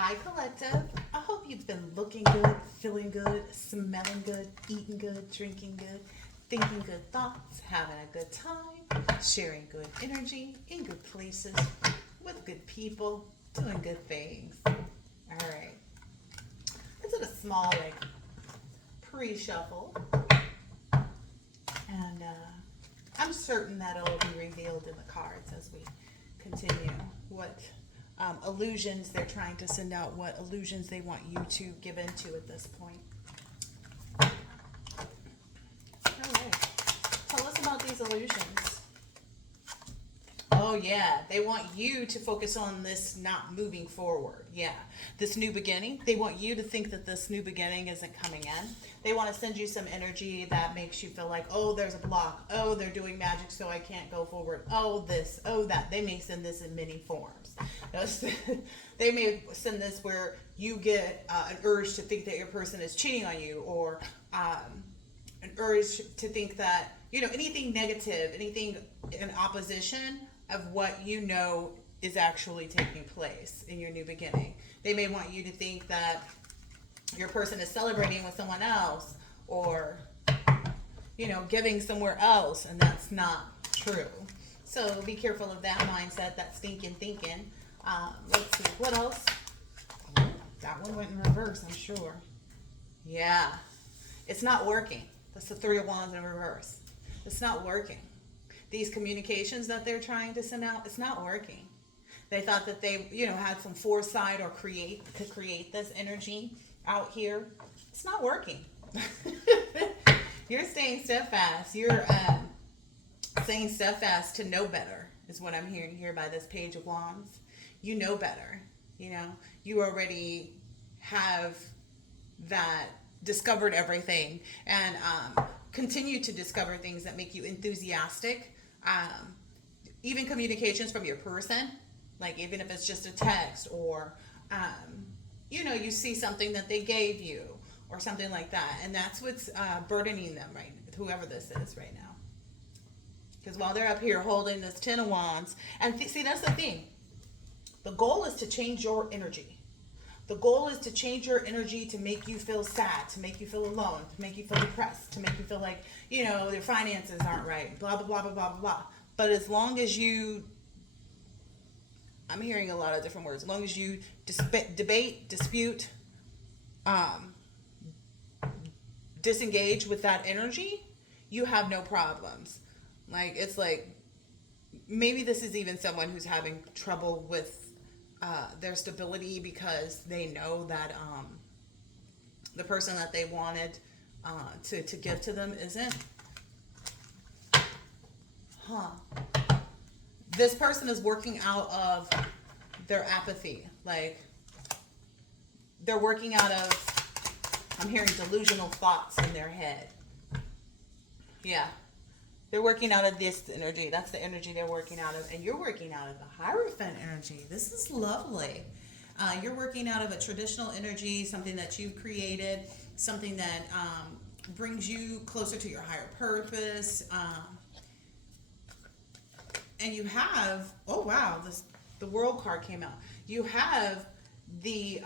Hi, Collective. I hope you've been looking good, feeling good, smelling good, eating good, drinking good, thinking good thoughts, having a good time, sharing good energy in good places with good people, doing good things. All right. I did a small, pre shuffle, and I'm certain that it'll be revealed in the cards as we continue what illusions they're trying to send out, what illusions they want you to give into at this point. All right. Tell us about these illusions. Oh, yeah. They want you to focus on this not moving forward. Yeah. This new beginning. They want you to think that this new beginning isn't coming in. They want to send you some energy that makes you feel like, oh, there's a block. Oh, they're doing magic, so I can't go forward. Oh, this. Oh, that. They may send this in many forms. They may send this where you get an urge to think that your person is cheating on you, or an urge to think that, anything negative, anything in opposition of what you know is actually taking place in your new beginning. They may want you to think that your person is celebrating with someone else, or giving somewhere else, and that's not true. So be careful of that mindset, that stinking thinking. Let's see, what else? Oh, that one went in reverse, I'm sure. Yeah, it's not working. That's the Three of Wands in reverse. It's not working. These communications that they're trying to send out, it's not working. They thought that they, had some foresight or could create this energy out here. It's not working. You're staying steadfast. You're staying steadfast to know better, is what I'm hearing here by this Page of Wands. You know better. You already have that discovered everything, and continue to discover things that make you enthusiastic. Even communications from your person, like even if it's just a text, or you see something that they gave you or something like that, and that's what's burdening them, right? Whoever this is right now, because while they're up here holding this Ten of Wands, and see, that's the thing. The goal is to change your energy. The goal is to change your energy to make you feel sad, to make you feel alone, to make you feel depressed, to make you feel like, your finances aren't right, blah, blah, blah, blah, blah, blah. But as long as you, I'm hearing a lot of different words, as long as you debate, dispute, disengage with that energy, you have no problems. It's like, maybe this is even someone who's having trouble with their stability, because they know that the person that they wanted to give to them isn't. This person is working out of their apathy. They're working out of, I'm hearing delusional thoughts in their head. Yeah. They're working out of this energy. That's the energy they're working out of. And you're working out of the Hierophant energy. This is lovely. You're working out of a traditional energy, something that you've created, something that brings you closer to your higher purpose. And you have, oh wow, the World card came out. You have the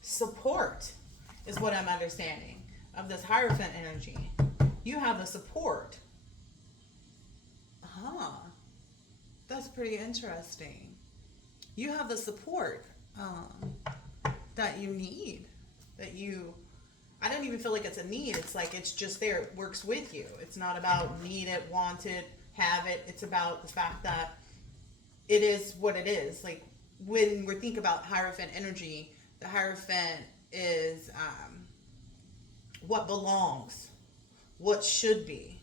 support, is what I'm understanding, of this Hierophant energy. You have the support. That's pretty interesting. You have the support that you need. I don't even feel like it's a need. It's like it's just there. It works with you. It's not about need it, want it, have it. It's about the fact that it is what it is. Like when we think about Hierophant energy, the Hierophant is what belongs, what should be,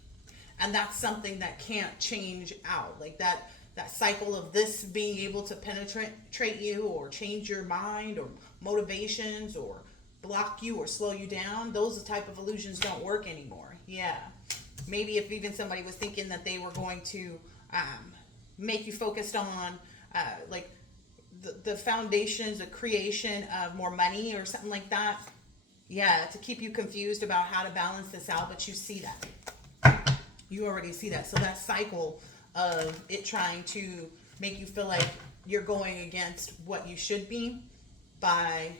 and that's something that can't change out. Like that cycle of this being able to penetrate you, or change your mind, or motivations, or block you, or slow you down. Those type of illusions don't work anymore. Yeah, maybe if even somebody was thinking that they were going to make you focused on like the foundations, the creation of more money or something like that. Yeah, to keep you confused about how to balance this out, but you see that. You already see that. So that cycle of it trying to make you feel like you're going against what you should be by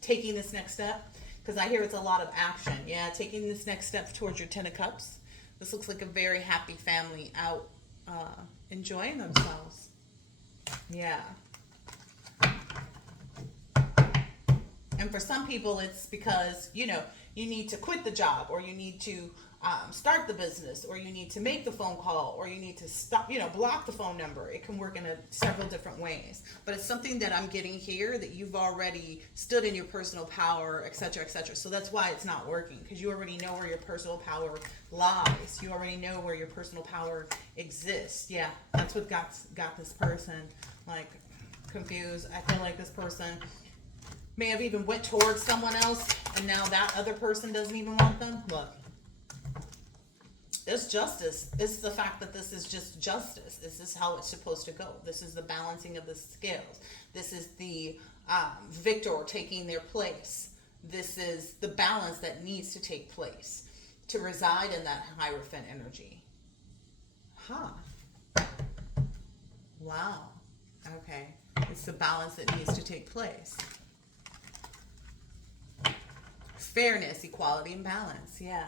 taking this next step. Because I hear it's a lot of action. Yeah, taking this next step towards your Ten of Cups. This looks like a very happy family out enjoying themselves. Yeah. And for some people, it's because, you know, you need to quit the job, or you need to start the business, or you need to make the phone call, or you need to stop, you know, block the phone number. It can work in several different ways. But it's something that I'm getting here that you've already stood in your personal power, etc., etc. So that's why it's not working, because you already know where your personal power lies. You already know where your personal power exists. Yeah, that's what got this person like confused. I feel like this person may have even went towards someone else, and now that other person doesn't even want them. Look, it's justice. It's the fact that this is just justice. This is how it's supposed to go. This is the balancing of the scales. This is the victor taking their place. This is the balance that needs to take place to reside in that Hierophant energy. Huh. Wow. Okay. It's the balance that needs to take place. Fairness, equality, and balance. Yeah.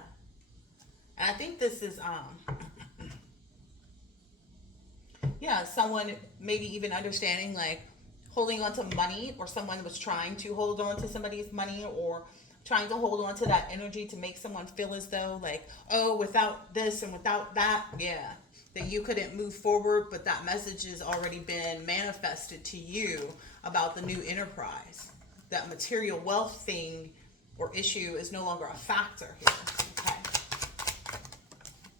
And I think this is yeah, someone maybe even understanding, like, holding on to money, or someone was trying to hold on to somebody's money, or trying to hold on to that energy to make someone feel as though, like, oh, without this and without that, yeah, that you couldn't move forward. But that message has already been manifested to you about the new enterprise. That material wealth thing or issue is no longer a factor here. Okay.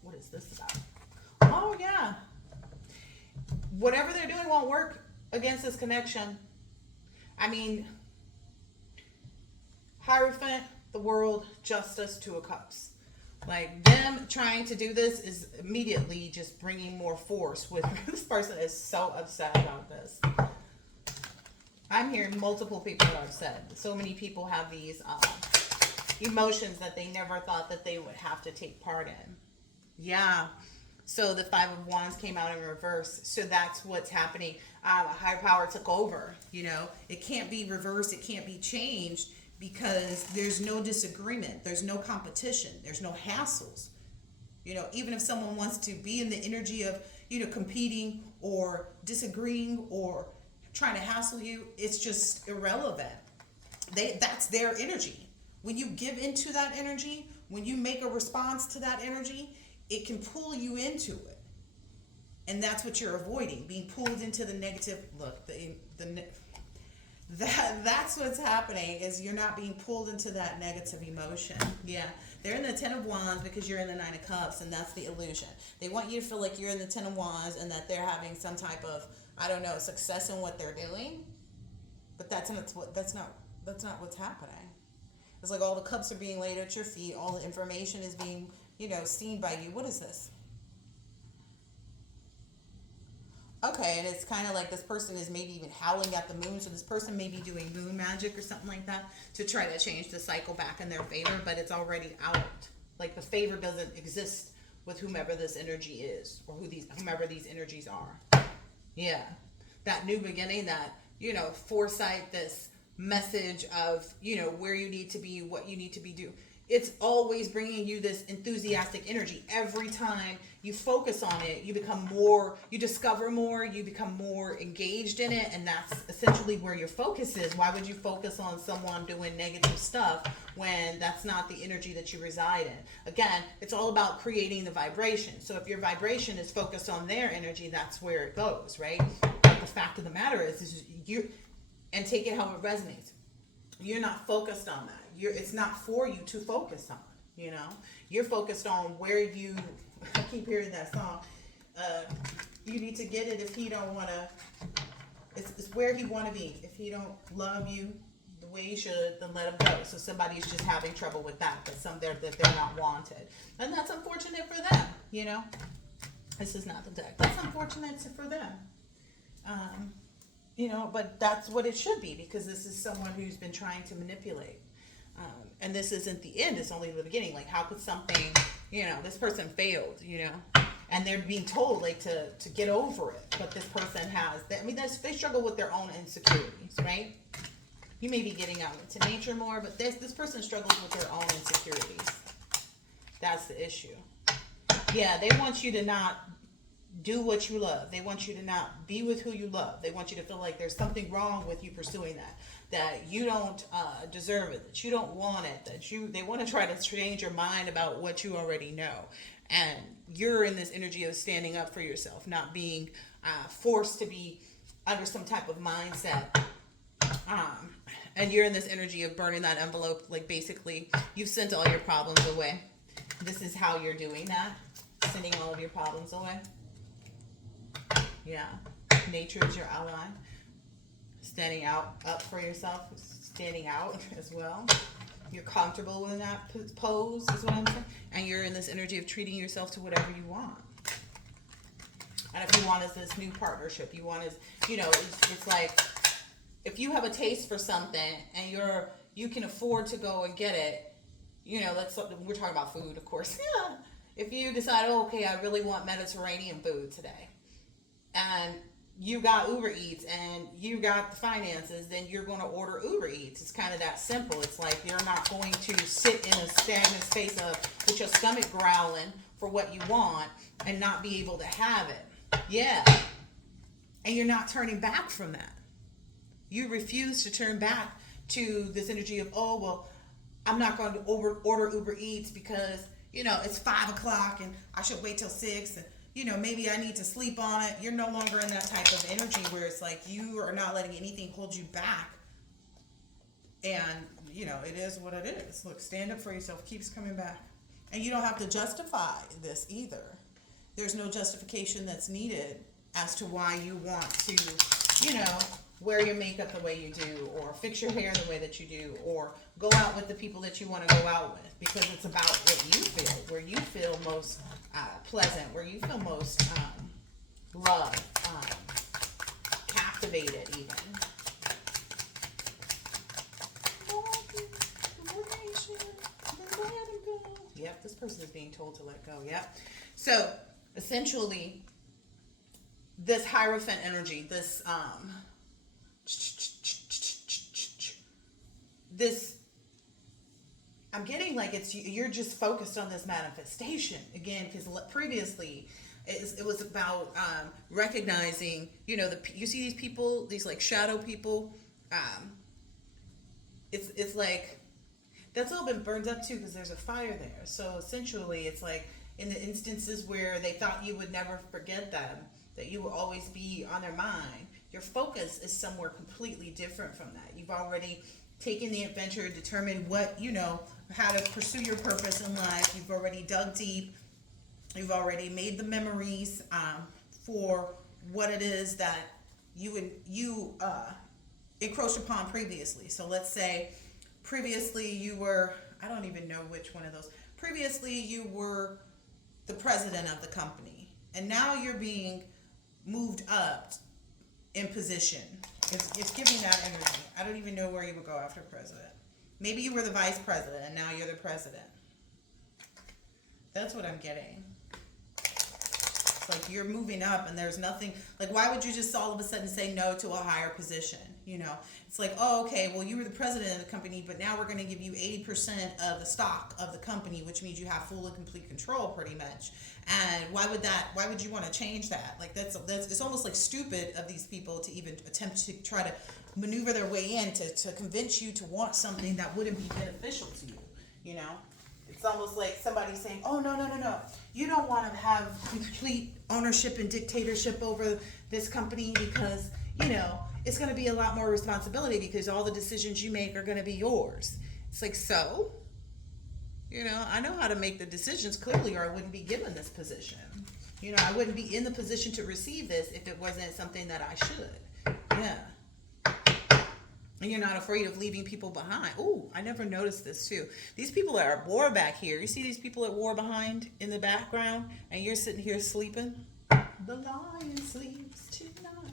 What is this about? Oh, yeah. Whatever they're doing won't work against this connection. I mean, Hierophant, the world, justice, Two of Cups. Like, them trying to do this is immediately just bringing more force with this person is so upset about this. I'm hearing multiple people are upset. So many people have these emotions that they never thought that they would have to take part in. Yeah. So the Five of Wands came out in reverse. So that's what's happening. A higher power took over. You know, it can't be reversed. It can't be changed because there's no disagreement. There's no competition. There's no hassles. You know, even if someone wants to be in the energy of, you know, competing or disagreeing or trying to hassle you, it's just irrelevant. That's their energy. When you give into that energy, when you make a response to that energy, it can pull you into it. And that's what you're avoiding, being pulled into the negative. Look, that's what's happening, is you're not being pulled into that negative emotion. Yeah, they're in the Ten of Wands because you're in the Nine of Cups, and that's the illusion. They want you to feel like you're in the Ten of Wands and that they're having some type of, I don't know, success in what they're doing. But that's not what's happening. It's like all the cups are being laid at your feet. All the information is being, you know, seen by you. What is this? Okay, and it's kind of like this person is maybe even howling at the moon. So this person may be doing moon magic or something like that to try to change the cycle back in their favor, but it's already out. Like, the favor doesn't exist with whomever this energy is, or whomever these energies are. Yeah. That new beginning, that, you know, foresight, this message of, you know, where you need to be, what you need to be doing. It's always bringing you this enthusiastic energy. Every time you focus on it, you become more, you discover more, you become more engaged in it, and that's essentially where your focus is. Why would you focus on someone doing negative stuff when that's not the energy that you reside in? Again, it's all about creating the vibration. So if your vibration is focused on their energy, that's where it goes, right? But the fact of the matter is you, and take it how it resonates. You're not focused on that. It's not for you to focus on, you know? You're focused on where you, I keep hearing that song, you need to get it if he don't want to, it's where he want to be. If he don't love you the way he should, then let him go. So somebody's just having trouble with that, that they're not wanted. And that's unfortunate for them, you know? This is not the deck. That's unfortunate for them. You know, but that's what it should be, because this is someone who's been trying to manipulate. And this isn't the end, it's only the beginning. Like, how could something, you know, this person failed, you know? and they're being told like to get over it, but this person has that. I mean, they struggle with their own insecurities, right? You may be getting out into nature more, but this person struggles with their own insecurities. That's the issue. Yeah, they want you to not do what you love. They want you to not be with who you love. They want you to feel like there's something wrong with you pursuing that you don't deserve it, that you don't want it, they want to try to change your mind about what you already know. And you're in this energy of standing up for yourself, not being forced to be under some type of mindset. And you're in this energy of burning that envelope. Like basically, you've sent all your problems away. This is how you're doing that, sending all of your problems away. Yeah, nature is your ally. Standing up for yourself, standing out as well. You're comfortable in that pose, is what I'm saying. And you're in this energy of treating yourself to whatever you want. And if you want is this new partnership, you want is, it's like, if you have a taste for something and you can afford to go and get it, we're talking about food, of course. Yeah. If you decide, okay, I really want Mediterranean food today, and you got Uber Eats and you got the finances, then you're going to order Uber Eats. It's kind of that simple. It's like you're not going to sit in a stagnant space with your stomach growling for what you want and not be able to have it. Yeah. And you're not turning back from that. You refuse to turn back to this energy of, oh, well, I'm not going to order Uber Eats because, it's 5 o'clock and I should wait till 6 and, maybe I need to sleep on it. You're no longer in that type of energy where it's like you are not letting anything hold you back. And, it is what it is. Look, stand up for yourself keeps coming back. And you don't have to justify this either. There's no justification that's needed as to why you want to, wear your makeup the way you do, or fix your hair the way that you do, or go out with the people that you want to go out with, because it's about what you feel, where you feel most pleasant, where you feel most loved, captivated even. Yep, this person is being told to let go. Yep. So essentially, this Hierophant energy, this I'm getting like you're just focused on this manifestation again, because previously it was about recognizing, you see these people, these like shadow people, it's like that's all been burned up too because there's a fire there. So essentially it's like in the instances where they thought you would never forget them, that you will always be on their mind, your focus is somewhere completely different from that. You've already taken the adventure, determined what, how to pursue your purpose in life. You've already dug deep. You've already made the memories for what it is that you encroached upon previously. So let's say previously you were, I don't even know which one of those. Previously you were the president of the company, and now you're being moved up in position. It's giving that energy. I don't even know where you would go after president. Maybe you were the vice president and now you're the president. That's what I'm getting. It's like you're moving up and there's nothing, like why would you just all of a sudden say no to a higher position? It's like, oh, okay, well you were the president of the company, but now we're going to give you 80% of the stock of the company, which means you have full and complete control pretty much. And why would you want to change that? Like that's it's almost like stupid of these people to even attempt to try to maneuver their way in to convince you to want something that wouldn't be beneficial to you, It's almost like somebody saying, oh, no. You don't want to have complete ownership and dictatorship over this company because, it's going to be a lot more responsibility because all the decisions you make are going to be yours. It's like, so, I know how to make the decisions clearly or I wouldn't be given this position. I wouldn't be in the position to receive this if it wasn't something that I should. Yeah. And you're not afraid of leaving people behind. Oh, I never noticed this too. These people are at war back here. You see these people at war behind in the background, and you're sitting here sleeping? The lion sleeps tonight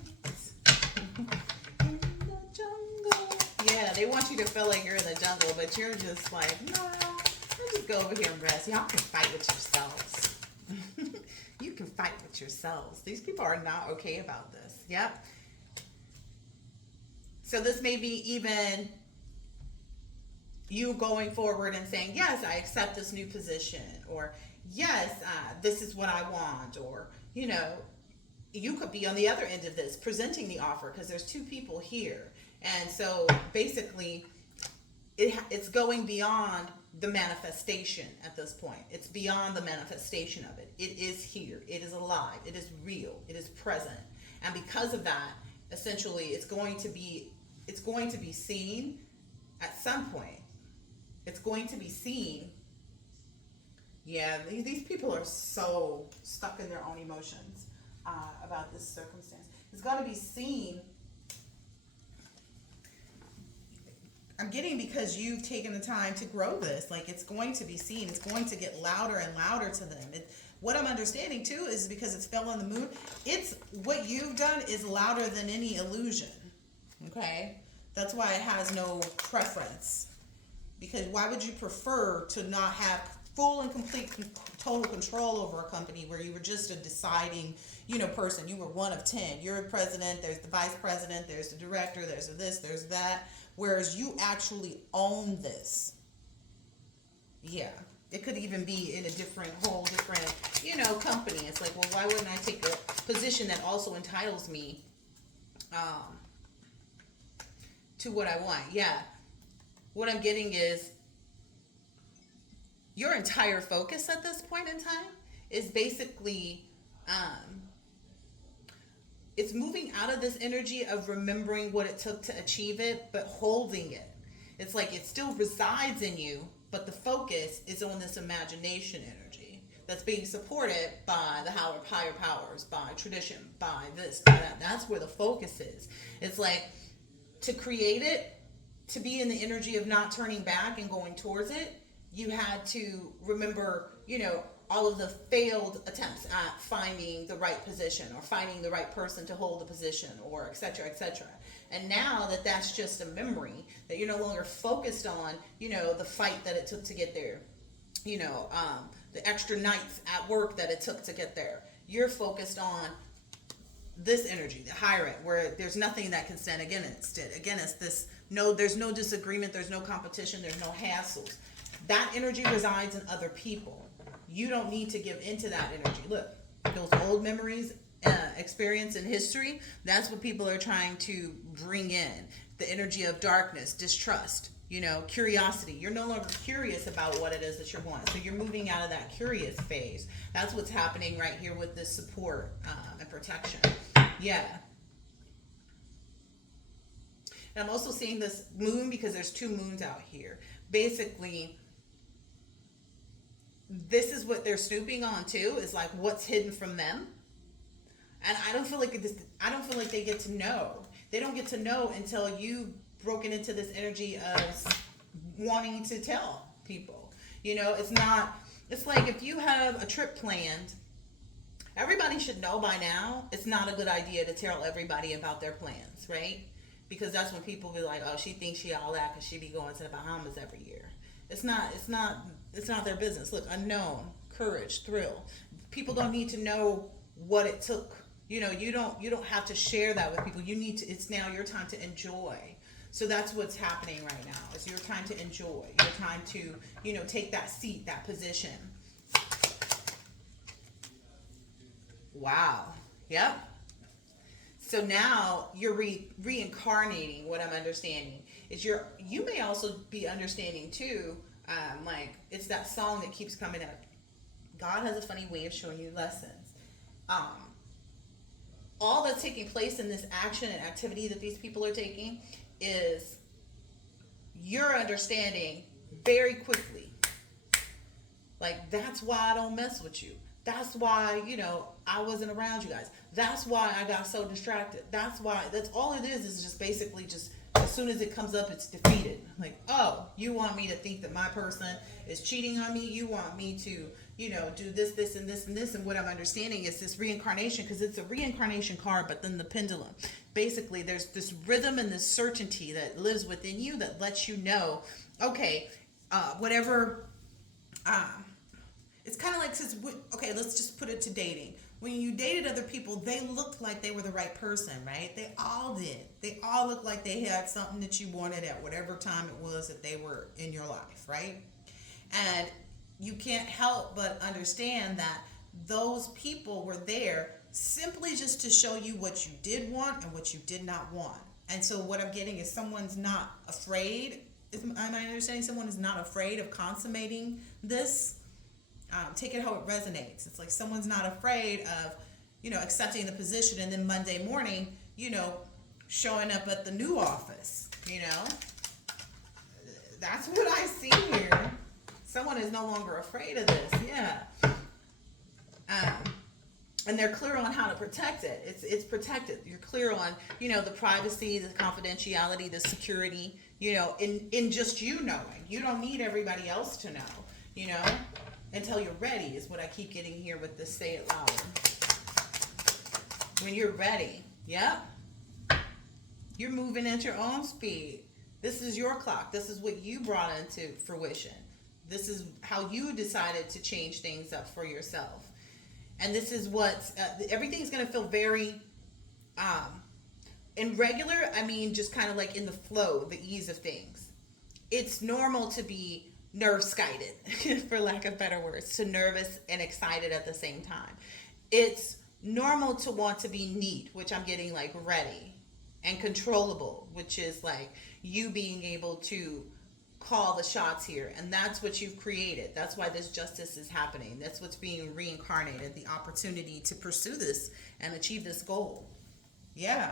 in the jungle. Yeah, they want you to feel like you're in the jungle, but you're just like, no, I'll just go over here and rest. Y'all can fight with yourselves. You can yourselves. These people are not okay about this. Yep. So this may be even you going forward and saying, yes, I accept this new position, or yes, this is what I want, or, you could be on the other end of this presenting the offer, because there's two people here. And so basically it's going beyond the manifestation at this point. It's beyond the manifestation of it. It is here. It is alive. It is real. It is present. And because of that, essentially it's going to be seen at some point. It's going to be seen. Yeah, these people are so stuck in their own emotions about this circumstance. It's going to be seen. I'm getting, because you've taken the time to grow this. Like, it's going to be seen. It's going to get louder and louder to them. What I'm understanding too is because it's fell on the moon. It's what you've done is louder than any illusion. Okay, that's why it has no preference. Because why would you prefer to not have full and complete total control over a company where you were just a deciding, person? You were one of 10. You're the president, there's the vice president, there's the director, there's this, there's that. Whereas you actually own this. Yeah. It could even be in a whole different, company. It's like, well, why wouldn't I take a position that also entitles me to what I want? Yeah. What I'm getting is your entire focus at this point in time is basically, it's moving out of this energy of remembering what it took to achieve it, but holding it. It's like it still resides in you, but the focus is on this imagination energy that's being supported by the higher powers, by tradition, by this, by that. That's where the focus is. It's like, to create it, to be in the energy of not turning back and going towards it, you had to remember, all of the failed attempts at finding the right position or finding the right person to hold the position, or et cetera, et cetera. And now that that's just a memory, that you're no longer focused on, the fight that it took to get there, the extra nights at work that it took to get there. You're focused on this energy, the higher it, where there's nothing that can stand against it. Again, it's this, there's no disagreement, there's no competition, there's no hassles. That energy resides in other people. You don't need to give into that energy. Look, those old memories, experience in history, that's what people are trying to bring in. The energy of darkness, distrust, curiosity. You're no longer curious about what it is that you're wanting. So you're moving out of that curious phase. That's what's happening right here with this support and protection. Yeah. And I'm also seeing this moon, because there's two moons out here. Basically, this is what they're snooping on too, is like what's hidden from them. And I don't feel like they get to know. They don't get to know until you've broken into this energy of wanting to tell people. It's like if you have a trip planned, everybody should know by now it's not a good idea to tell everybody about their plans, right? Because that's when people be like, oh, she thinks she all that because she be going to the Bahamas every year. It's not their business. Look, unknown, courage, thrill. People don't need to know what it took. You don't have to share that with people. It's now your time to enjoy. So that's what's happening right now. It's your time to enjoy. Your time to, take that seat, that position. Wow. Yep. So now you're reincarnating. What I'm understanding is you may also be understanding too, like it's that song that keeps coming up. God has a funny way of showing you lessons. All that's taking place in this action and activity that these people are taking is you're understanding very quickly. Like, that's why I don't mess with you. That's why, I wasn't around you guys. That's why I got so distracted. That's all it is just basically just as soon as it comes up, it's defeated. Like, oh, you want me to think that my person is cheating on me? You want me to, do this, and this, and this. And what I'm understanding is this reincarnation, because it's a reincarnation card, but then the pendulum. Basically, there's this rhythm and this certainty that lives within you that lets you know, okay, whatever, it's kind of like, okay, let's just put it to dating. when you dated other people, they looked like they were the right person, right? They all did. They all looked like they had something that you wanted at whatever time it was that they were in your life, right? And you can't help but understand that those people were there simply just to show you what you did want and what you did not want. And so what I'm getting is someone's not afraid. Am I understanding someone is not afraid of consummating this? Take it how it resonates. It's like someone's not afraid of, accepting the position and then Monday morning, showing up at the new office. That's what I see here. Someone is no longer afraid of this. Yeah. And they're clear on how to protect it. It's protected. You're clear on, the privacy, the confidentiality, the security, in just you knowing. You don't need everybody else to know, until you're ready is what I keep getting here with the say it louder. When you're ready, yep. You're moving at your own speed. This is your clock. This is what you brought into fruition. This is how you decided to change things up for yourself. And this is what, everything's going to feel very, in regular, I mean, just kind of like in the flow, the ease of things. It's normal to be nerve-skited, for lack of better words, to nervous and excited at the same time. It's normal to want to be neat, which I'm getting like ready, and controllable, which is like you being able to call the shots here. And that's what you've created. That's why this justice is happening. That's what's being reincarnated, the opportunity to pursue this and achieve this goal. Yeah.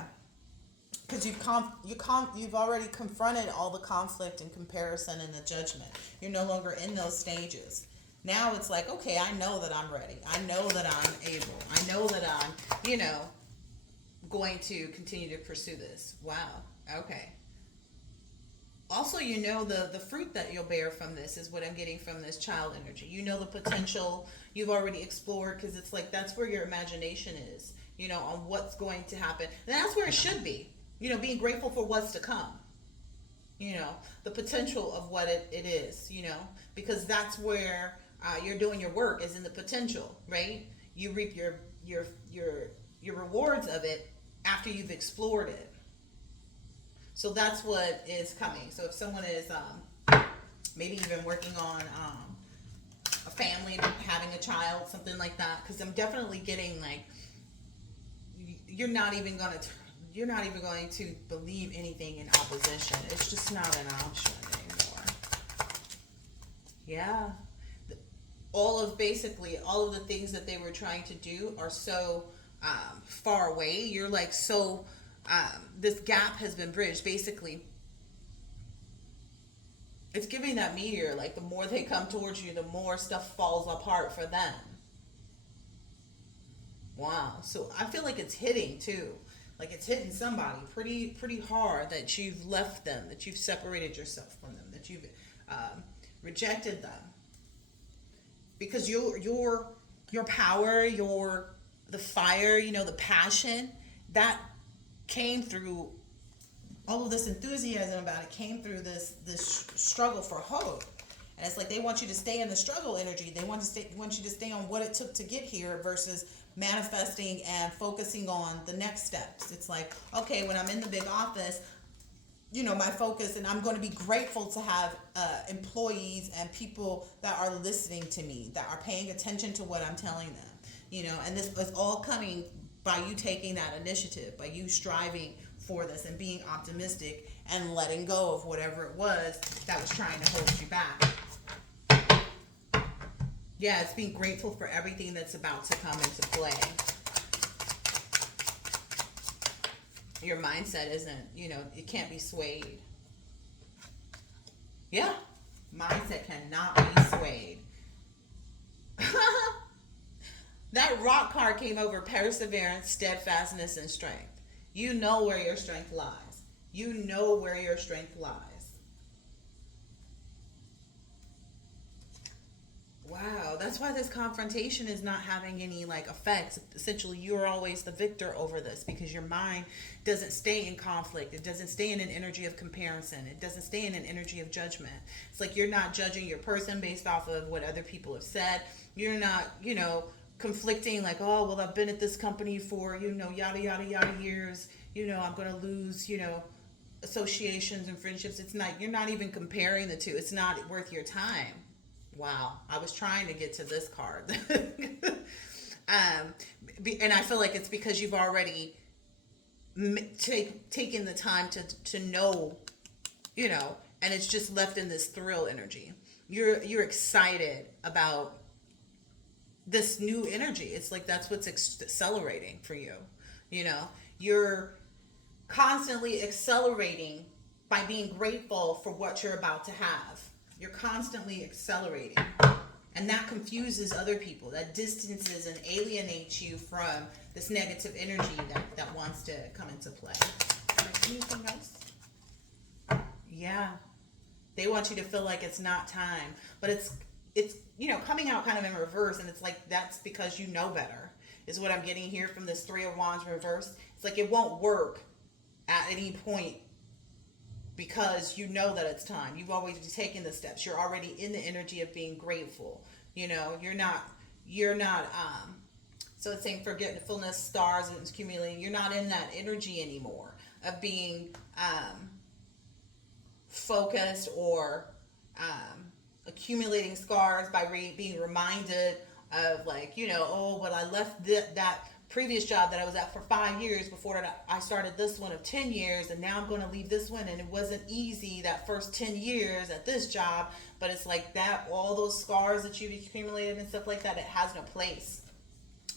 Because you've already confronted all the conflict and comparison and the judgment. You're no longer in those stages. Now it's like, okay, I know that I'm ready. I know that I'm able. I know that I'm, going to continue to pursue this. Wow. Okay. Also, the fruit that you'll bear from this is what I'm getting from this child energy. The potential you've already explored, because it's like that's where your imagination is, on what's going to happen. And that's where it should be, being grateful for what's to come, the potential of what it is, because that's where you're doing your work, is in the potential, right? You reap your rewards of it after you've explored it. So that's what is coming. So if someone is maybe even working on a family, having a child, something like that, because I'm definitely getting like you're not even going to believe anything in opposition. It's just not an option anymore. Yeah. All of the things that they were trying to do are so far away. You're like so this gap has been bridged. Basically, it's giving that meteor, like the more they come towards you, the more stuff falls apart for them. Wow. So I feel like it's hitting too. Like it's hitting somebody pretty hard, that you've left them, that you've separated yourself from them, that you've rejected them. Because your power, the fire, the passion, that came through all of this enthusiasm about it, came through this struggle for hope. And it's like they want you to stay in the struggle energy. They want you to stay on what it took to get here versus manifesting and focusing on the next steps. It's like, okay, when I'm in the big office, my focus, and I'm going to be grateful to have employees and people that are listening to me, that are paying attention to what I'm telling them, and this is all coming by you taking that initiative, by you striving for this and being optimistic and letting go of whatever it was that was trying to hold you back. Yeah, it's being grateful for everything that's about to come into play. Your mindset isn't, it can't be swayed. Yeah, mindset cannot be swayed. That rock card came over perseverance, steadfastness, and strength. You know where your strength lies. You know where your strength lies. Wow, that's why this confrontation is not having any effects. Essentially, you're always the victor over this because your mind doesn't stay in conflict. It doesn't stay in an energy of comparison. It doesn't stay in an energy of judgment. It's like you're not judging your person based off of what other people have said. You're not, conflicting, like, oh, well, I've been at this company for, yada, yada, yada years. I'm going to lose, associations and friendships. It's not, you're not even comparing the two. It's not worth your time. Wow. I was trying to get to this card. And I feel like it's because you've already taken the time to know, and it's just left in this thrill energy. You're excited about this new energy. It's like that's what's accelerating for you. You're constantly accelerating by being grateful for what you're about to have. You're constantly accelerating. And that confuses other people. That distances and alienates you from this negative energy that wants to come into play. Like anything else? Yeah. They want you to feel like it's not time. But it's coming out kind of in reverse, and it's like that's because you know better, is what I'm getting here from this Three of Wands reverse. It's like it won't work at any point because you know that it's time. You've always taken the steps. You're already in the energy of being grateful. You're not so it's saying forgetfulness, stars, and accumulating. You're not in that energy anymore of being focused or accumulating scars by being reminded of, like, oh, well, I left that previous job that I was at for 5 years before I started this one of 10 years, and now I'm going to leave this one, and it wasn't easy that first 10 years at this job. But it's like that, all those scars that you've accumulated and stuff like that, it has no place,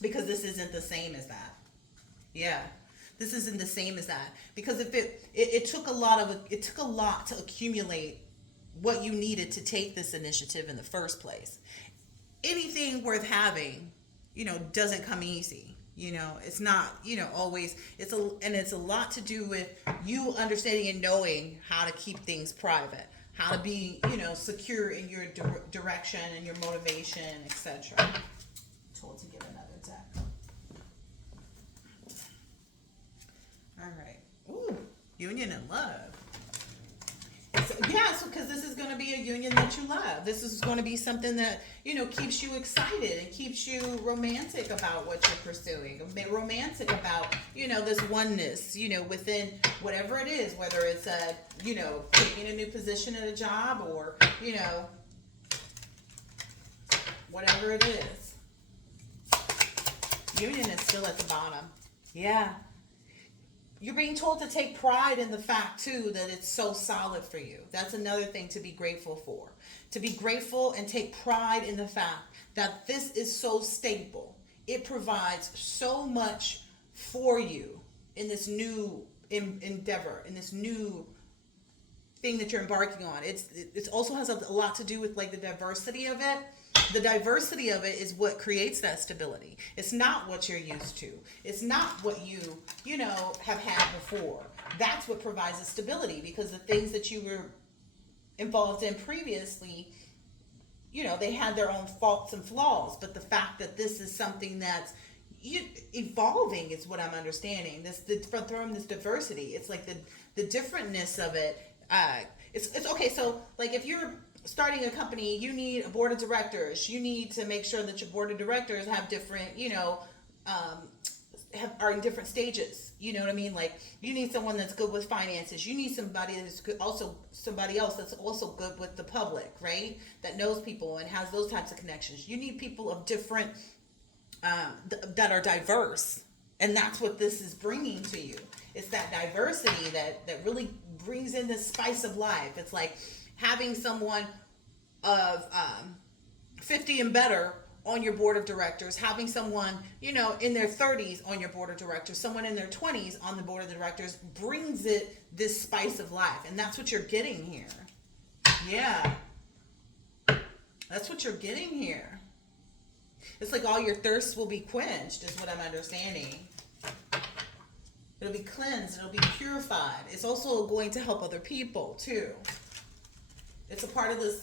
because this isn't the same as that. Yeah, this isn't the same as that, because if it took a lot to accumulate what you needed to take this initiative in the first place. Anything worth having, doesn't come easy. It's not, always, it's a lot to do with you understanding and knowing how to keep things private, how to be, secure in your direction and your motivation, etc. Told to get another deck. All right. Ooh, union and love. So because this is going to be a union that you love. This is going to be something that, keeps you excited and keeps you romantic about what you're pursuing. Romantic about, this oneness, within whatever it is, whether it's taking a new position at a job or, whatever it is. Union is still at the bottom. Yeah. You're being told to take pride in the fact, too, that it's so solid for you. That's another thing to be grateful for. To be grateful and take pride in the fact that this is so stable. It provides so much for you in this new endeavor, in this new thing that you're embarking on. It also has a lot to do with, like, the diversity of it. The diversity of it is what creates that stability. It's not what you're used to. It's not what you have had before. That's what provides the stability, because the things that you were involved in previously, they had their own faults and flaws. But the fact that this is something that's evolving is what I'm understanding. From this diversity, it's like the differentness of it. It's okay. So, like, if you're starting a company, you need a board of directors. You need to make sure that your board of directors have different, are in different stages. You know what I mean? Like, you need someone that's good with finances. You need somebody that's good, somebody else that's also good with the public, right? That knows people and has those types of connections. You need people of different, that are diverse. And that's what this is bringing to you. It's that diversity that really brings in this spice of life. It's like having someone of 50 and better on your board of directors, having someone, in their 30s on your board of directors, someone in their 20s on the board of directors brings it this spice of life. And that's what you're getting here. Yeah. That's what you're getting here. It's like all your thirsts will be quenched, is what I'm understanding. It'll be cleansed. It'll be purified. It's also going to help other people, too. It's a part of this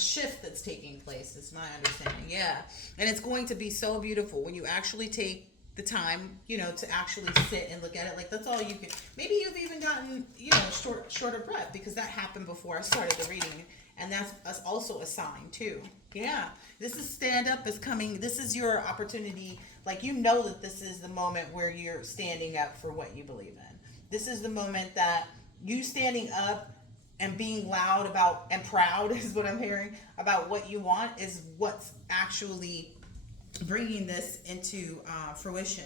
shift that's taking place, is my understanding. Yeah. And it's going to be so beautiful when you actually take the time, to actually sit and look at it. Like, that's all you can. Maybe you've even gotten, short short of breath because that happened before I started the reading, and that's also a sign too. Yeah, this is stand up is coming. This is your opportunity. Like, you know that this is the moment where you're standing up for what you believe in. This is the moment that you standing up and being loud about and proud is what I'm hearing about what you want is what's actually bringing this into fruition.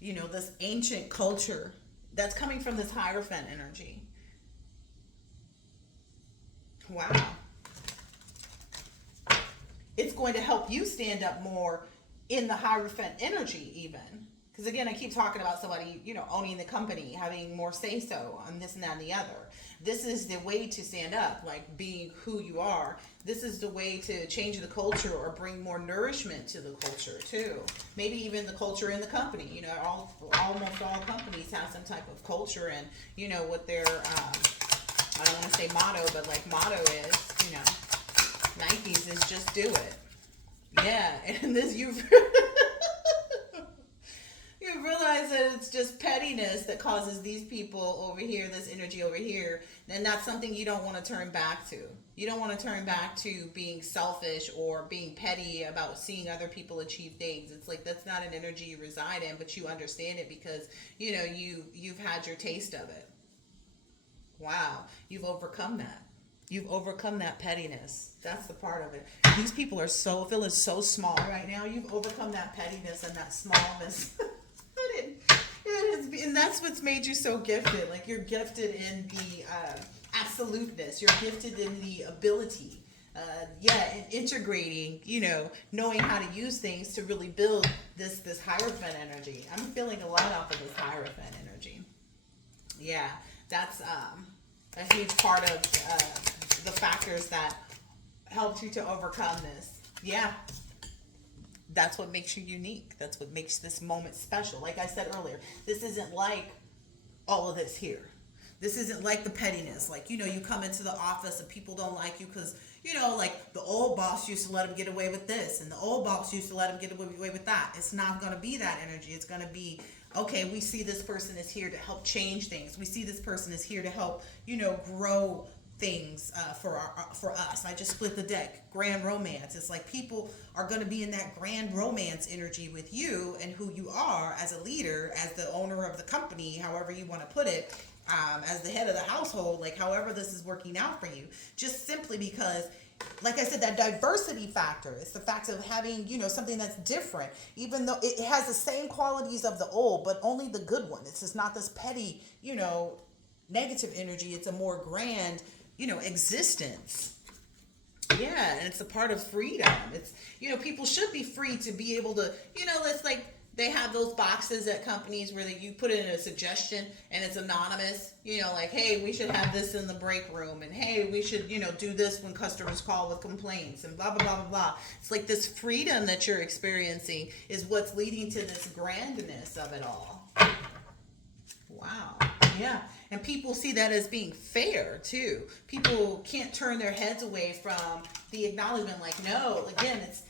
You know, this ancient culture that's coming from this Hierophant energy. Wow. It's going to help you stand up more in the Hierophant energy, even. Because again, I keep talking about somebody, you know, owning the company, having more say so on this and that and the other. This is the way to stand up, like being who you are. This is the way to change the culture or bring more nourishment to the culture too. Maybe even the culture in the company. You know, almost all companies have some type of culture, and you know what their I don't want to say motto, but like motto is, you know, Nike's is just do it. Yeah, and this you realize that it's just pettiness that causes these people over here, this energy over here, and that's something you don't want to turn back to. You don't want to turn back to being selfish or being petty about seeing other people achieve things. It's like that's not an energy you reside in, but you understand it because you know you've had your taste of it. Wow, you've overcome that. You've overcome that pettiness. That's the part of it. These people are so feeling so small right now. You've overcome that pettiness and that smallness. And that's what's made you so gifted. Like, you're gifted in the absoluteness. You're gifted in the ability. And integrating, you know, knowing how to use things to really build this Hierophant energy. I'm feeling a lot off of this Hierophant energy. Yeah, that's a huge part of the factors that helped you to overcome this. Yeah, that's what makes you unique. That's what makes this moment special. Like I said earlier, this isn't like all of this here. This isn't like the pettiness. Like, you know, you come into the office and people don't like you because, you know, like the old boss used to let him get away with this and the old boss used to let him get away with that. It's not going to be that energy. It's going to be, okay, we see this person is here to help change things. We see this person is here to help, you know, grow things for us. I just split the deck. Grand romance. It's like people are going to be in that grand romance energy with you and who you are as a leader, as the owner of the company, however you want to put it, as the head of the household, like however this is working out for you. Just simply because, like I said, that diversity factor. It's the fact of having, you know, something that's different, even though it has the same qualities of the old, but only the good one. It's just not this petty, you know, negative energy. It's a more grand, you know, existence. Yeah, and it's a part of freedom. It's, you know, people should be free to be able to, you know, it's like they have those boxes at companies where you put in a suggestion and it's anonymous, you know, like, hey, we should have this in the break room, and hey, we should, you know, do this when customers call with complaints, and blah, blah, blah, blah, blah. It's like this freedom that you're experiencing is what's leading to this grandness of it all. Wow. Yeah. And people see that as being fair too. People can't turn their heads away from the acknowledgement, like, no, again, it's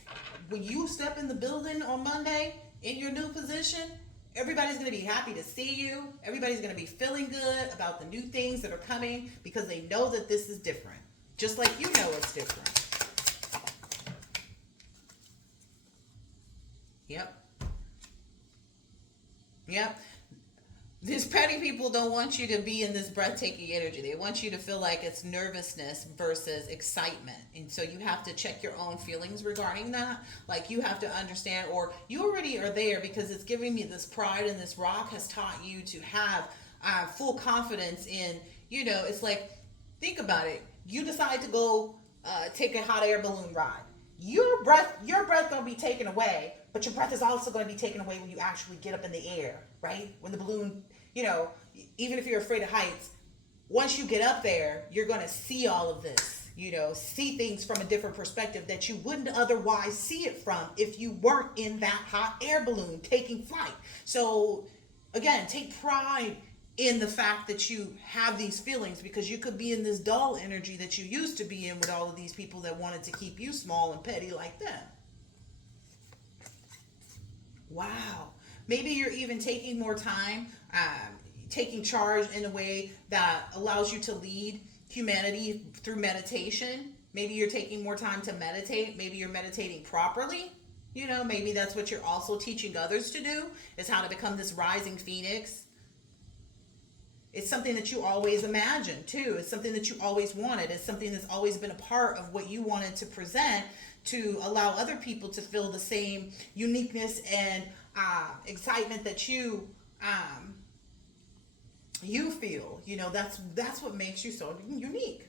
when you step in the building on Monday in your new position, everybody's going to be happy to see you. Everybody's going to be feeling good about the new things that are coming because they know that this is different. Just like you know it's different. Yep. Yep. These petty people don't want you to be in this breathtaking energy. They want you to feel like it's nervousness versus excitement. And so you have to check your own feelings regarding that. Like, you have to understand, or you already are there because it's giving me this pride, and this rock has taught you to have full confidence in, you know, it's like, think about it. You decide to go take a hot air balloon ride. Your breath gonna be taken away, but your breath is also gonna be taken away when you actually get up in the air, right? When the balloon, you know, even if you're afraid of heights, once you get up there, you're gonna see all of this, you know, see things from a different perspective that you wouldn't otherwise see it from if you weren't in that hot air balloon taking flight. So again, take pride in the fact that you have these feelings, because you could be in this dull energy that you used to be in with all of these people that wanted to keep you small and petty like them. Wow. Maybe you're even taking more time taking charge in a way that allows you to lead humanity through meditation. Maybe you're taking more time to meditate. Maybe you're meditating properly. Maybe that's what you're also teaching others to do, is how to become this rising phoenix. It's something that you always imagined too. It's something that you always wanted. It's something that's always been a part of what you wanted to present, to allow other people to feel the same uniqueness and excitement that you feel. That's what makes you so unique.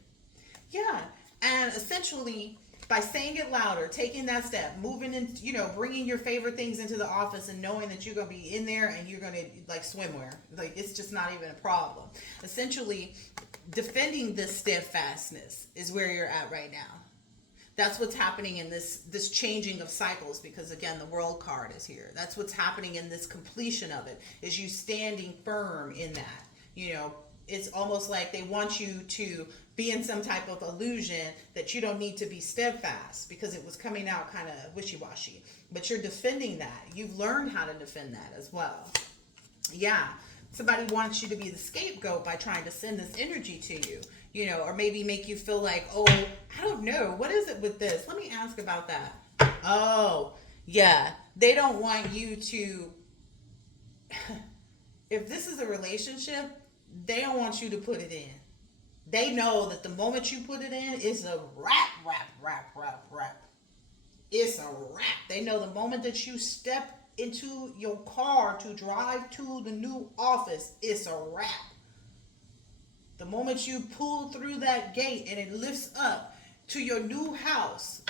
Yeah. And essentially, by saying it louder, taking that step, moving in, bringing your favorite things into the office and knowing that you're going to be in there and you're going to like swimwear. Like, it's just not even a problem. Essentially, defending this steadfastness is where you're at right now. That's what's happening in this changing of cycles, because again, the world card is here. That's what's happening in this completion of it, is you standing firm in that. It's almost like they want you to be in some type of illusion that you don't need to be steadfast, because it was coming out kind of wishy-washy. But you're defending that. You've learned how to defend that as well. Yeah. Somebody wants you to be the scapegoat by trying to send this energy to you. Or maybe make you feel like, oh, I don't know, what is it with this? Let me ask about that. Oh, yeah. They don't want you to, if this is a relationship, they don't want you to put it in. They know that the moment you put it in, it's a wrap. It's a wrap. They know the moment that you step into your car to drive to the new office, it's a wrap. The moment you pull through that gate and it lifts up to your new house,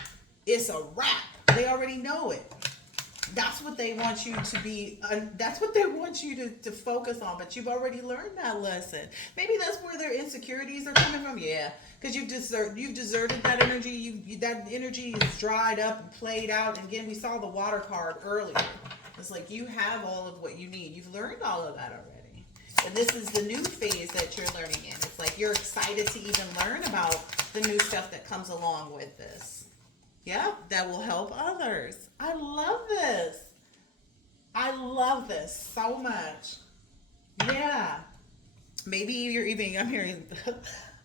it's a wrap. They already know it. That's what they want you to be. That's what they want you to focus on. But you've already learned that lesson. Maybe that's where their insecurities are coming from. Yeah, because you've deserted that energy. That energy is dried up and played out. And again, we saw the water card earlier. It's like you have all of what you need. You've learned all of that already. And this is the new phase that you're learning in. It's like you're excited to even learn about the new stuff that comes along with this. Yeah, that will help others. I love this. I love this so much. Yeah. Maybe I'm hearing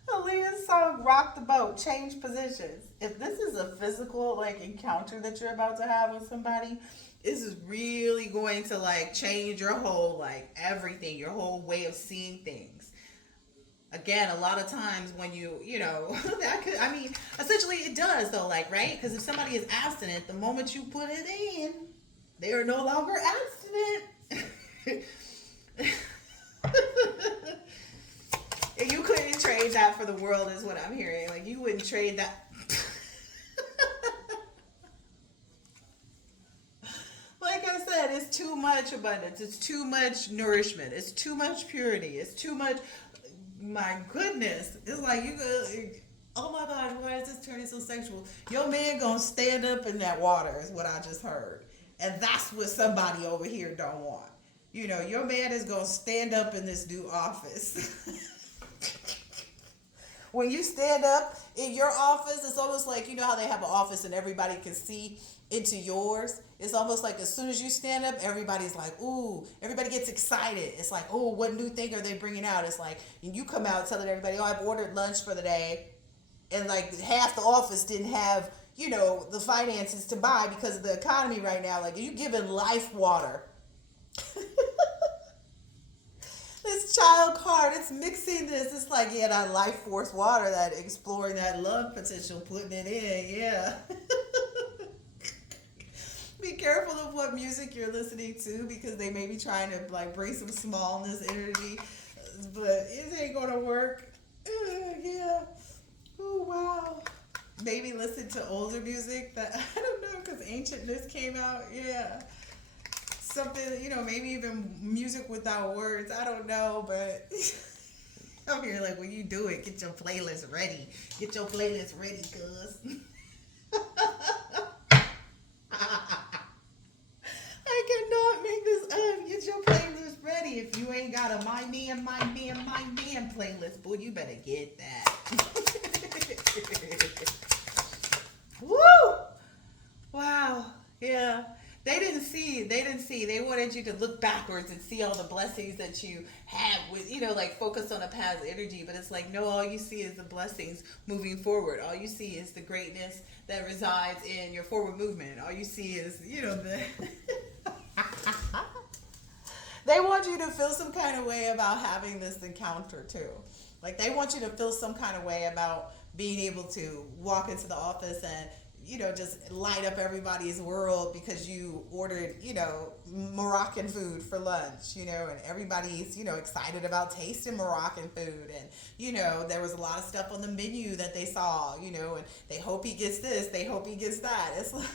Aaliyah's song, Rock the Boat, Change Positions. If this is a physical encounter that you're about to have with somebody, this is really going to change your whole everything, your whole way of seeing things. Again, a lot of times when essentially it does though, right? Because if somebody is abstinent, the moment you put it in, they are no longer abstinent. And you couldn't trade that for the world, is what I'm hearing. You wouldn't trade that. Like I said, it's too much abundance. It's too much nourishment. It's too much purity. It's too much. My goodness. It's like you go, oh my gosh, why is this turning so sexual? Your man gonna stand up in that water is what I just heard. And that's what somebody over here don't want. Your man is gonna stand up in this new office. When you stand up in your office, it's almost like, how they have an office and everybody can see into yours. It's almost like as soon as you stand up, everybody's like, ooh, everybody gets excited. It's like, oh, what new thing are they bringing out? It's like, and you come out telling everybody, oh, I've ordered lunch for the day. And half the office didn't have, the finances to buy because of the economy right now. You giving life water. This child card, it's mixing this. It's like, yeah, that life force water, that exploring that love potential, putting it in, yeah. Be careful of what music you're listening to, because they may be trying to bring some smallness energy, but it ain't gonna work. Yeah. Oh wow. Maybe listen to older music that I don't know, because Ancientness came out. Yeah. Something, maybe even music without words. I don't know, but I'm here when you do it, get your playlist ready. Get your playlist ready, cuz. I cannot make this up. Get your playlist ready. If you ain't got a My Man playlist, boy, you better get that. Woo! Wow. Yeah. They wanted you to look backwards and see all the blessings that you had with, like focus on a past energy. But it's like, no, all you see is the blessings moving forward. All you see is the greatness that resides in your forward movement. All you see is, the. They want you to feel some kind of way about having this encounter too. Like they want you to feel some kind of way about being able to walk into the office and just light up everybody's world because you ordered, Moroccan food for lunch, and everybody's, excited about tasting Moroccan food. And, there was a lot of stuff on the menu that they saw, and they hope he gets this, they hope he gets that. It's like,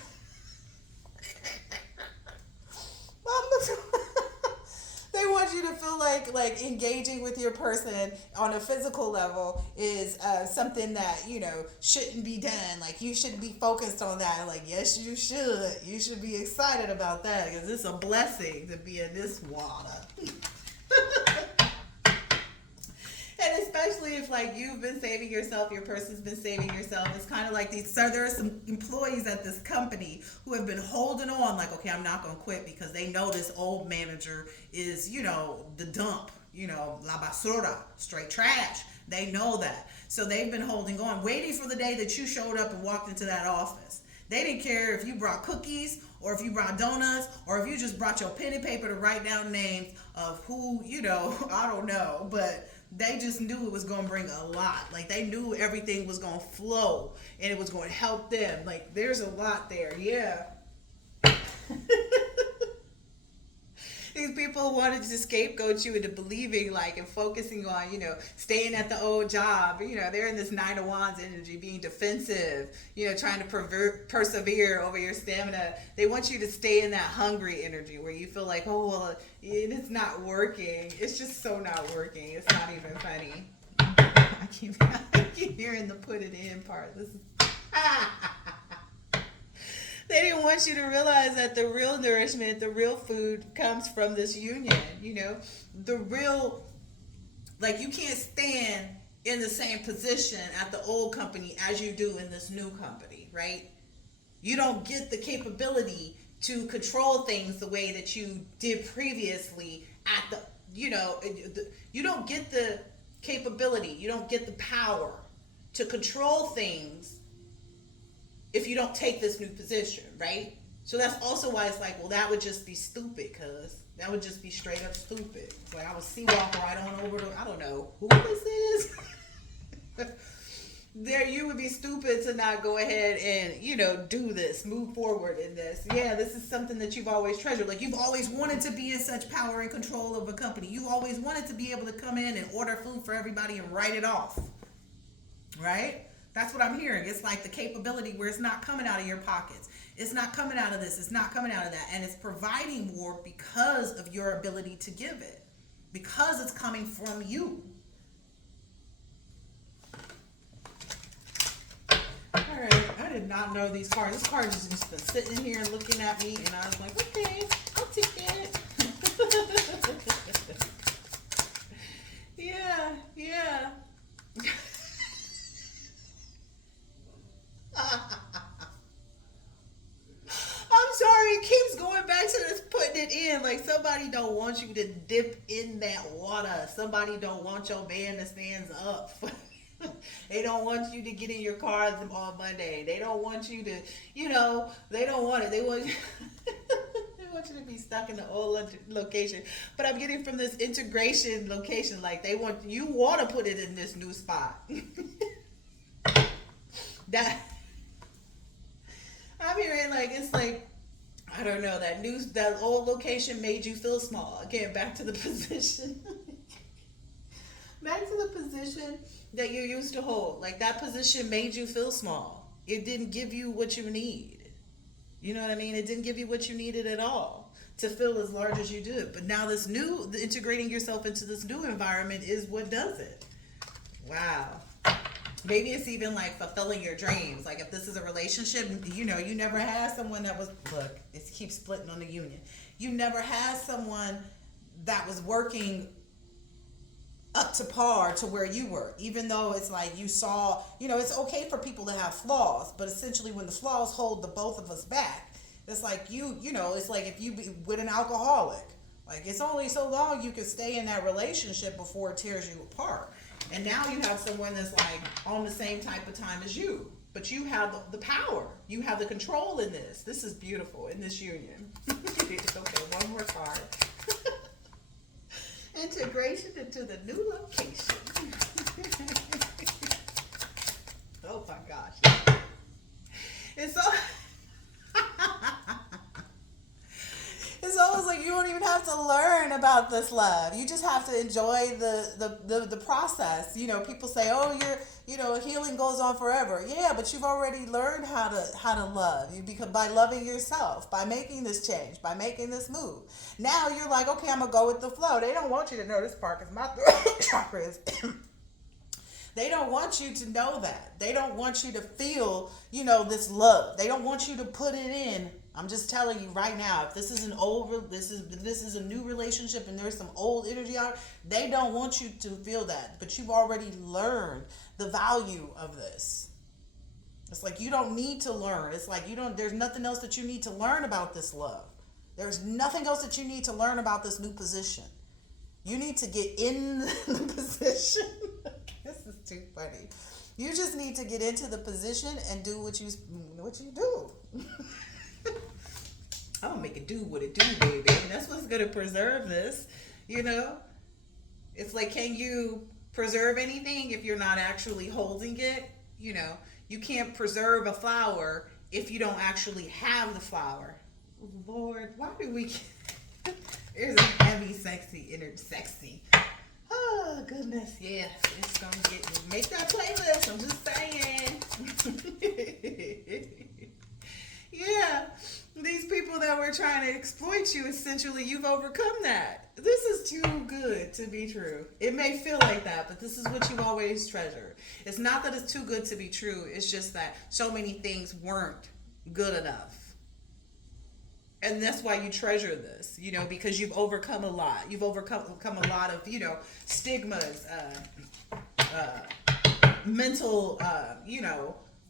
they want you to feel like engaging with your person on a physical level is something that shouldn't be done. Like you shouldn't be focused on that. Like yes, you should. You should be excited about that because it's a blessing to be in this water. And especially if like you've been saving yourself, your person's been saving yourself. It's kind of like these. So there are some employees at this company who have been holding on, like, okay, I'm not gonna quit because they know this old manager is, the dump, la basura, straight trash. They know that, so they've been holding on, waiting for the day that you showed up and walked into that office. They didn't care if you brought cookies or if you brought donuts or if you just brought your pen and paper to write down names of who, I don't know, but. They just knew it was going to bring a lot. Like, they knew everything was going to flow and it was going to help them. Like, there's a lot there. Yeah. These people wanted to scapegoat you into believing, like, and focusing on, staying at the old job. They're in this Nine of Wands energy, being defensive, trying to persevere over your stamina. They want you to stay in that hungry energy where you feel like, oh, well, it's not working. It's just so not working. It's not even funny. I keep hearing the put it in part. This is... They didn't want you to realize that the real nourishment, the real food comes from this union, the real, like you can't stand in the same position at the old company as you do in this new company, right? You don't get the capability to control things the way that you did previously at the, you don't get the capability, you don't get the power to control things if you don't take this new position, right? So that's also why it's like, well, that would just be stupid, cuz that would just be straight up stupid. It's like I would sleepwalk right on over to, I don't know who this is. There, you would be stupid to not go ahead and, do this, move forward in this. Yeah, this is something that you've always treasured. Like you've always wanted to be in such power and control of a company. You always wanted to be able to come in and order food for everybody and write it off, right? That's what I'm hearing. It's like the capability where it's not coming out of your pockets. It's not coming out of this. It's not coming out of that. And it's providing more because of your ability to give it. Because it's coming from you. All right. I did not know these cards. This card has just been sitting here looking at me. And I was like, okay, I'll take it. Yeah. I'm sorry, it keeps going back to this putting it in. Like somebody don't want you to dip in that water. Somebody don't want your band to stand up. They don't want you to get in your car on Monday. They don't want you to, they don't want it. They want you, they want you to be stuck in the old location. But I'm getting from this integration location, like you want to put it in this new spot. That I'm hearing it's like, I don't know, that old location made you feel small. Again, back to the position. Back to the position that you used to hold. Like that position made you feel small. It didn't give you what you need. You know what I mean? It didn't give you what you needed at all to feel as large as you did. But now integrating yourself into this new environment is what does it. Wow. Maybe it's even like fulfilling your dreams. Like if this is a relationship, you never had someone that was, look, it keeps splitting on the union. You never had someone that was working up to par to where you were, even though it's like you saw, it's okay for people to have flaws, but essentially when the flaws hold the both of us back, It's like it's like if you be with an alcoholic, like it's only so long you can stay in that relationship before it tears you apart. And now you have someone that's like on the same type of time as you, but you have the power, you have the control in this. This is beautiful in this union. Okay, one more card. Integration into the new location. Oh my gosh. It's so it's almost like you don't even have to learn about this love. You just have to enjoy the process. People say, "Oh, healing goes on forever." Yeah, but you've already learned how to love. You become by loving yourself, by making this change, by making this move. Now you're like, "Okay, I'm gonna go with the flow." They don't want you to know this part because my throat chakra is. They don't want you to know that. They don't want you to feel, this love. They don't want you to put it in. I'm just telling you right now, if this is this is a new relationship and there's some old energy out, they don't want you to feel that. But you've already learned the value of this. It's like you don't need to learn. It's like there's nothing else that you need to learn about this love. There's nothing else that you need to learn about this new position. You need to get in the position. This is too funny. You just need to get into the position and do what you do. I'm gonna make it do what it do, baby. And that's what's gonna preserve this. It's like, can you preserve anything if you're not actually holding it? You can't preserve a flower if you don't actually have the flower. Lord, why do we? There's a heavy, sexy. Oh, goodness, yeah. It's going to make that playlist. I'm just saying. Yeah. These people that were trying to exploit you, essentially, you've overcome that. This is too good to be true. It may feel like that, but this is what you've always treasured. It's not that it's too good to be true. It's just that so many things weren't good enough. And that's why you treasure this, because you've overcome a lot. You've overcome a lot of, stigmas, mental,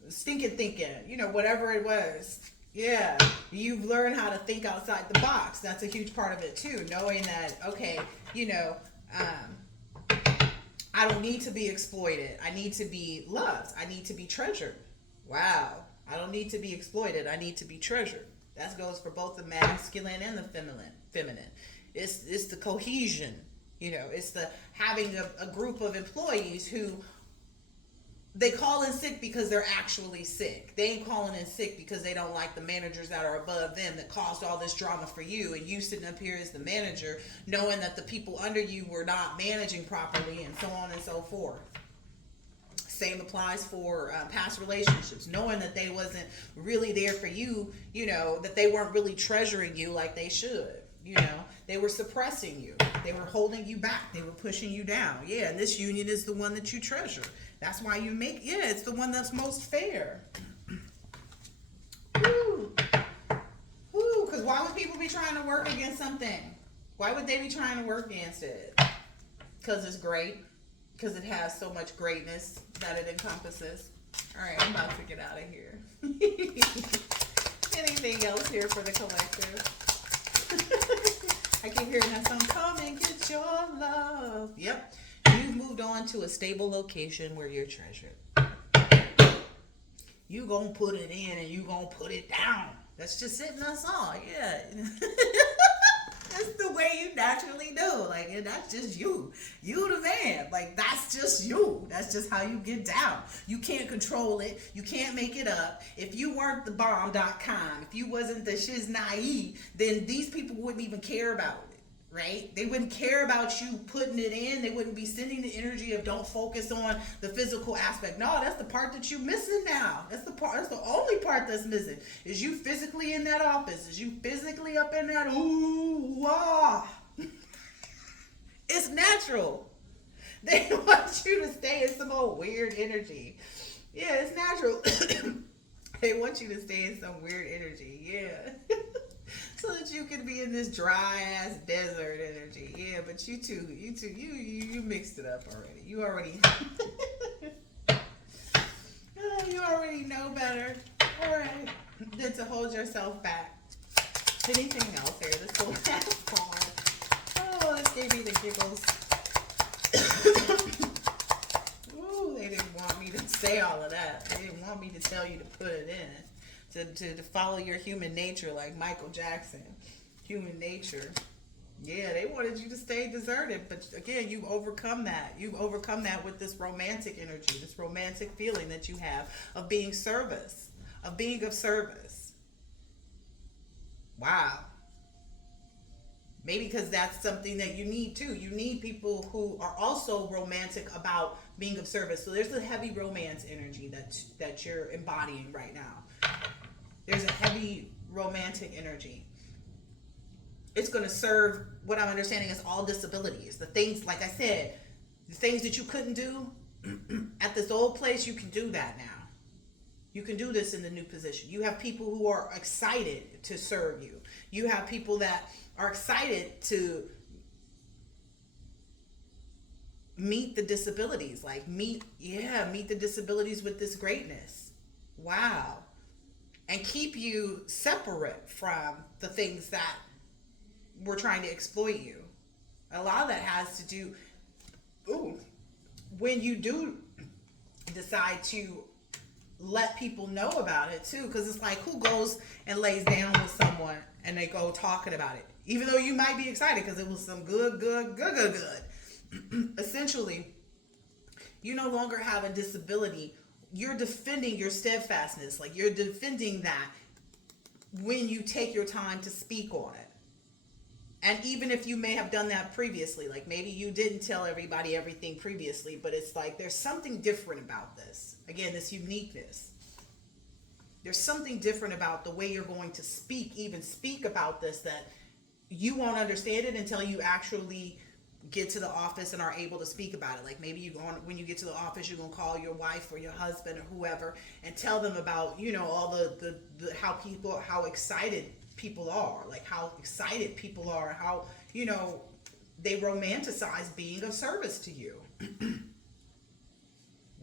stinking thinking, whatever it was. Yeah, you've learned how to think outside the box. That's a huge part of it too. Knowing that, okay, I don't need to be exploited. I need to be loved. I need to be treasured. Wow. I don't need to be exploited. I need to be treasured. That goes for both the masculine and the feminine. It's the cohesion, it's the having a group of employees who they call in sick because they're actually sick. They ain't calling in sick because they don't like the managers that are above them that caused all this drama for you, and you sitting up here as the manager knowing that the people under you were not managing properly, and so on and so forth. Same applies for past relationships, knowing that they wasn't really there for you, that they weren't really treasuring you like they should. They were suppressing you. They were holding you back. They were pushing you down. Yeah, and this union is the one that you treasure. That's why it's the one that's most fair. Woo. Woo, because why would people be trying to work against something? Why would they be trying to work against it? Because it's great. Because it has so much greatness that it encompasses. All right, I'm about to get out of here. Anything else here for the collective? I keep hearing that song, come and get your love. Yep. You've moved on to a stable location where you're treasured. You gonna put it in and you gonna put it down. That's just it in that song. Yeah. That's the way you naturally do. Like, that's just you. You the man. Like, that's just you. That's just how you get down. You can't control it. You can't make it up. If you weren't the bomb.com, if you wasn't the shiz naive, then these people wouldn't even care about it. Right? They wouldn't care about you putting it in. They wouldn't be sending the energy of don't focus on the physical aspect. No, that's the part that you're missing now. That's the only part that's missing. Is you physically in that office. Is you physically up in that ooh, ah. It's natural. They want you to stay in some old weird energy. Yeah, it's natural. They want you to stay in some weird energy. Yeah. So that you can be in this dry ass desert energy. Yeah, but you mixed it up already. You already you already know better. All right. Than to hold yourself back. Anything else here? This will have Oh, this gave me the giggles. Ooh, they didn't want me to say all of that. They didn't want me to tell you to put it in. To follow your human nature like Michael Jackson. Human nature. Yeah, they wanted you to stay deserted, but again, you've overcome that. You've overcome that with this romantic energy, this romantic feeling that you have of being service, of being of service. Wow. Maybe because that's something that you need too. You need people who are also romantic about being of service. So there's a heavy romance energy that you're embodying right now. There's a heavy romantic energy. It's going to serve what I'm understanding is all disabilities. The things, like I said, the things that you couldn't do at this old place, you can do that now. You can do this in the new position. You have people who are excited to serve you. You have people that are excited to meet the disabilities, like meet the disabilities with this greatness. Wow. And keep you separate from the things that were trying to exploit you. A lot of that has to do, when you do decide to let people know about it too, because it's like, who goes and lays down with someone and they go talking about it, even though you might be excited because it was some good. Essentially, you no longer have a disability. You're defending your steadfastness, like you're defending that when you take your time to speak on it. And even if you may have done that previously, like maybe you didn't tell everybody everything previously, but it's like there's something different about this. Again, this uniqueness. There's something different about the way you're going to speak about this, that you won't understand it until you actually get to the office and are able to speak about it. Like maybe when you get to the office, you're gonna call your wife or your husband or whoever and tell them about, all the how excited people are, like how excited people are, how they romanticize being of service to you.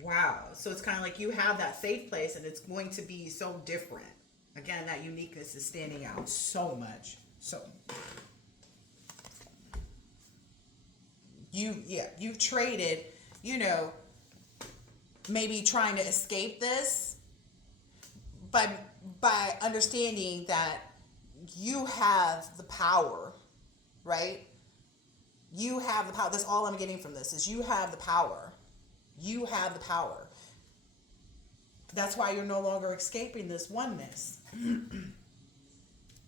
Wow. So it's kind of like you have that safe place and it's going to be so different. Again, that uniqueness is standing out so much. So you've traded, maybe trying to escape this by understanding that you have the power, right? You have the power. That's all I'm getting from this is you have the power. You have the power. That's why you're no longer escaping this oneness.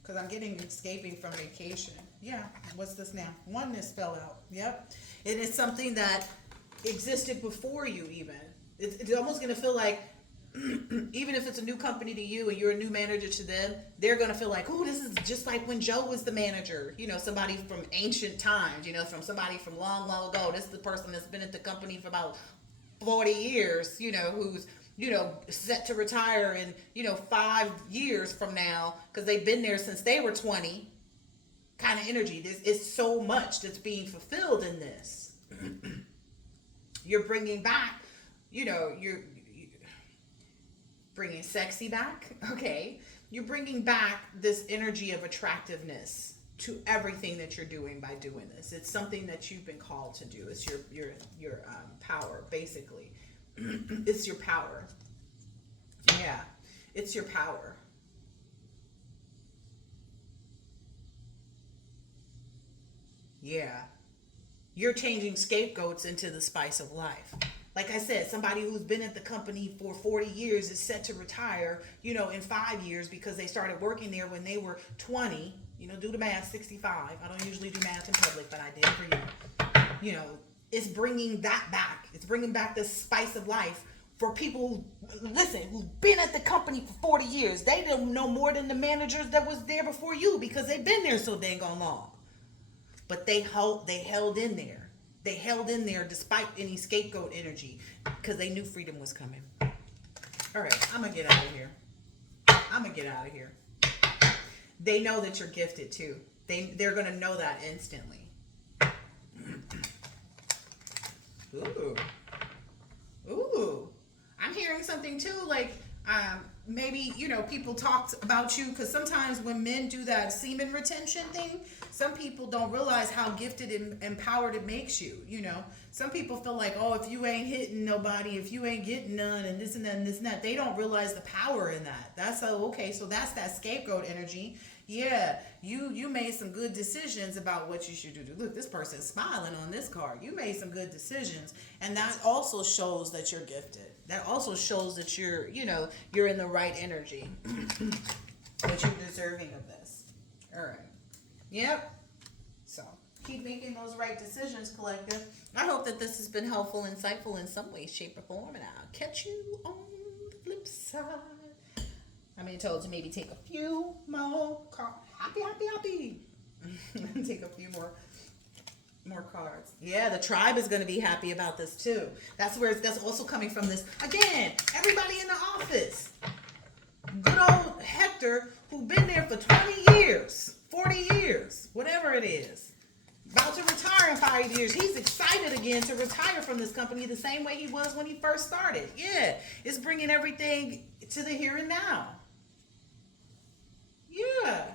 Because I'm getting escaping from vacation. Yeah, what's this now? Oneness fell out. Yep. It is something that existed before you even. It's almost going to feel like, even if it's a new company to you and you're a new manager to them, they're going to feel like, oh, this is just like when Joe was the manager. Somebody from ancient times, from somebody from long, long ago. This is the person that's been at the company for about 40 years, who's, set to retire in, 5 years from now because they've been there since they were 20. Kind of energy. It's so much that's being fulfilled in this. You're bringing back, you're bringing sexy back. Okay. You're bringing back this energy of attractiveness to everything that you're doing by doing this. It's something that you've been called to do. It's your power, basically. It's your power. Yeah. It's your power. Yeah. You're changing scapegoats into the spice of life. Like I said, somebody who's been at the company for 40 years is set to retire, in 5 years because they started working there when they were 20. Do the math, 65. I don't usually do math in public, but I did for you. It's bringing that back. It's bringing back the spice of life for people who've been at the company for 40 years. They don't know more than the managers that was there before you because they've been there so dang on long. But they held in there. They held in there despite any scapegoat energy because they knew freedom was coming. All right, I'm going to get out of here. They know that you're gifted too. They're going to know that instantly. Ooh. I'm hearing something too, like Maybe, you know, people talked about you because sometimes when men do that semen retention thing, some people don't realize how gifted and empowered it makes you. You know, some people feel like, oh, if you ain't hitting nobody, if you ain't getting none, and this and that and this and that, they don't realize the power in that. That's okay. So that's that scapegoat energy. Yeah, you made some good decisions about what you should do. Look, this person's smiling on this card. You made some good decisions, and that also shows that you're gifted. That also shows that you're, you know, you're in the right energy. That you're deserving of this. All right. Yep. So keep making those right decisions, collective. I hope that this has been helpful, insightful in some way, shape, or form, and I'll catch you on the flip side. I'm being told to maybe take a few more cards. Happy. Take a few more cards. Yeah, the tribe is going to be happy about this too. That's also coming from this. Again, everybody in the office. Good old Hector, who been there for 20 years, 40 years, whatever it is. About to retire in 5 years. He's excited again to retire from this company the same way he was when he first started. Yeah, it's bringing everything to the here and now. Yeah.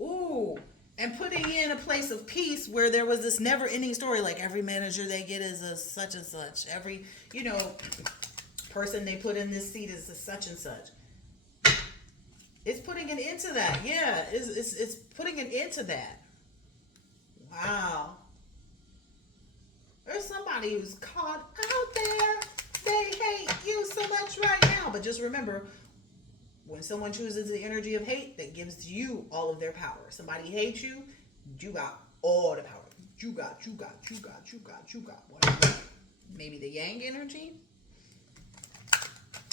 Ooh. And putting in a place of peace where there was this never-ending story, like every manager they get is a such and such. Every, you know, person they put in this seat is a such and such. It's putting an end to that. Yeah, it's putting an end to that. Wow. There's somebody who's caught out there. They hate you so much right now. But just remember, when someone chooses the energy of hate, that gives you all of their power. Somebody hates you, you got all the power. You got. Whatever. Maybe the yang energy.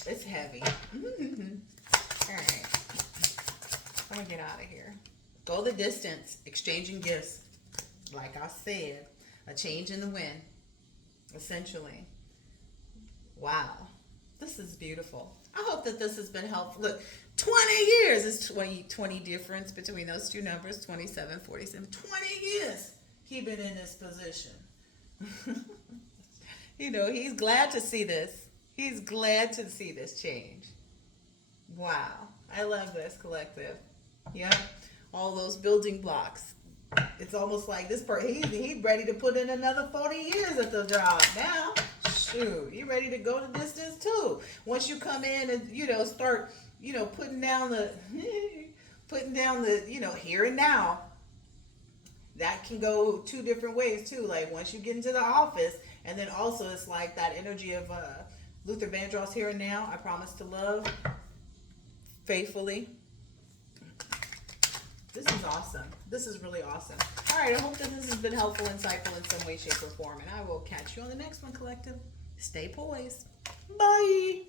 It's heavy. All right. I'm gonna get out of here. Go the distance, exchanging gifts. Like I said, a change in the wind, essentially. Wow, this is beautiful. I hope that this has been helpful. Look, 20 years is 20 difference between those two numbers, 27, 47. 20 years he been in this position. You know, he's glad to see this. He's glad to see this change. Wow, I love this, collective. Yeah, all those building blocks. It's almost like this person, he ready to put in another 40 years at the job now. Shoot, you ready to go the distance too. Once you come in and, you know, start, you know, putting down the, you know, here and now. That can go two different ways too. Like once you get into the office, and then also it's like that energy of Luther Vandross, here and now. I promise to love faithfully. This is awesome. This is really awesome. All right, I hope that this has been helpful, insightful in some way, shape, or form. And I will catch you on the next one, collective. Stay poised. Bye.